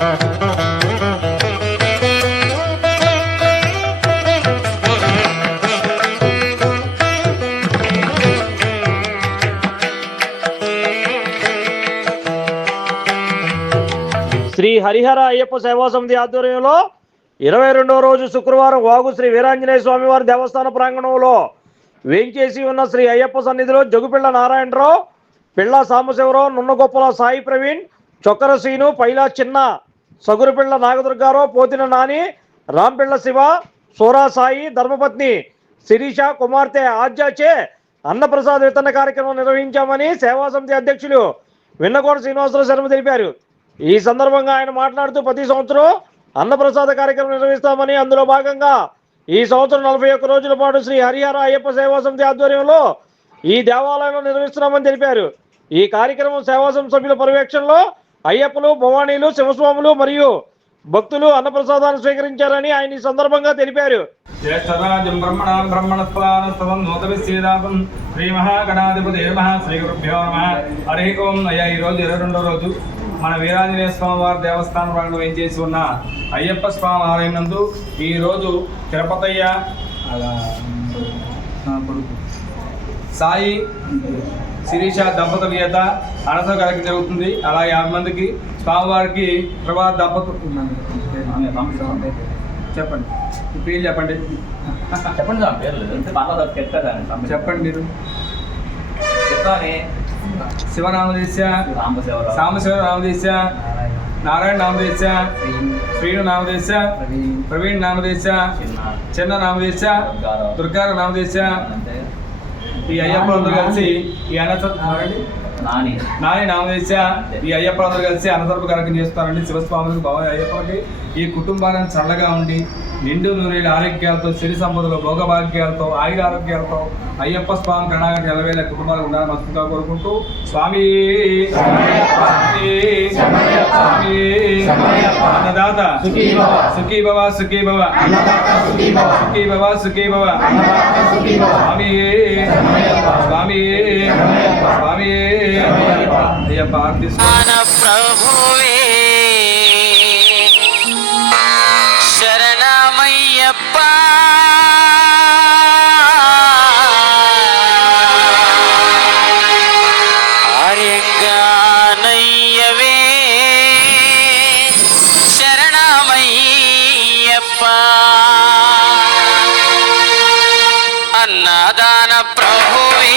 శ్రీ హరిహర అయ్యప్ప సేవా సమితి ఆధ్వర్యంలో ఇరవై రెండవ రోజు శుక్రవారం వాగు శ్రీ వీరాంజనేయ స్వామి వారి దేవస్థాన ప్రాంగణంలో వేంచేసి ఉన్న శ్రీ అయ్యప్ప సన్నిధిలో జగుపిళ్ళ నారాయణరావు పిళ్ళ సాంబశివరావు నున్నగొప్పల సాయి ప్రవీణ్ చొక్కర శ్రీను పైలా చిన్న సగురుపిళ్ళ నాగదుర్గారావు పోతిన నాని రాంపిళ్ళ శివ సోరా సాయి ధర్మపత్ని శిరీష కుమార్తె ఆద్యాచే అన్నప్రసాద్ విత్తన కార్యక్రమం నిర్వహించామని సేవా సమితి అధ్యక్షులు విన్నకోట శ్రీనివాసరావు శర్మ తెలిపారు. ఈ సందర్భంగా ఆయన మాట్లాడుతూ ప్రతి సంవత్సరం అన్నప్రసాద కార్యక్రమం నిర్వహిస్తామని అందులో భాగంగా ఈ సంవత్సరం నలభై ఒక్క రోజుల పాటు శ్రీ హరిహర అయ్యప్ప సేవా సమితి ఆధ్వర్యంలో ఈ దేవాలయంలో నిర్వహిస్తున్నామని తెలిపారు. ఈ కార్యక్రమం సేవా సమితి సభ్యుల పర్యవేక్షణలో అయ్యప్పలు భవానీలు శివస్వాములు మరియు భక్తులు అన్నప్రసాదాన్ని స్వీకరించారని ఆయన ఈ సందర్భంగా తెలిపారు. జ్యేష్ఠరాజం బ్రహ్మణాం బ్రహ్మణస్పదానస్తవం నూతవిశ్చేదాపం శ్రీ మహాగణాధిపతి నమ. శ్రీ గురుభ్యో నమ. హరి ఓం. అయ్యా ఈరోజు ఇరవై రెండో రోజు మన వీరాంజనేయ స్వామివారి దేవస్థానం ప్రాంగణంలో ఏం చేసి ఉన్న అయ్యప్ప స్వామి ఆలయం నందు ఈరోజు తిరుపతయ్య సాయి శిరీష దంపతుల చేత అనంత కార్యక్రమం జరుగుతుంది. అలా యాభై మందికి స్వామివారికి ప్రభా దంపతులు చెప్పండి. పేరు చెప్పండి. చెప్పండి చెప్పండి మీరు. శివనామదేశ సాంబశివ నామదేశ నారాయణ. నామదేశ శ్రీను నామదేశ ప్రవీణ్. నామదేశ చిన్న. నామదేశ. దుర్గారావు. నామదేశ ఈ అయ్యప్పలందరూ కలిసి ఈ అనంత నాని. నాని నామదేశ ఈ అయ్యప్పలందరూ కలిసి అనంతరపు కార్యక్రమం చేస్తారండి. శివస్వాములకు బాబా అయ్యప్పలకి ఈ కుటుంబాలను చల్లగా ఉండి నిండు నూరేళ్ళ ఆరోగ్యాలతో సిరి సంపదలు భోగభాగ్యాలతో ఆయుర ఆరోగ్యాలతో అయ్యప్ప స్వామి గణాగ నిలవేళ కుటుంబాలు ఉండాలని మనసుగా కోరుకుంటూ స్వామి స్వామి స్వామి అన్నదాత సుఖీ భవ సుఖీ భవ సుఖీ భవ సుఖీ భవ స్వామి స్వామి స్వామి అయ్యప్ప ఆర్తి మన ప్రభువే శరణమయ్యప్ప సదాన ప్రభువీ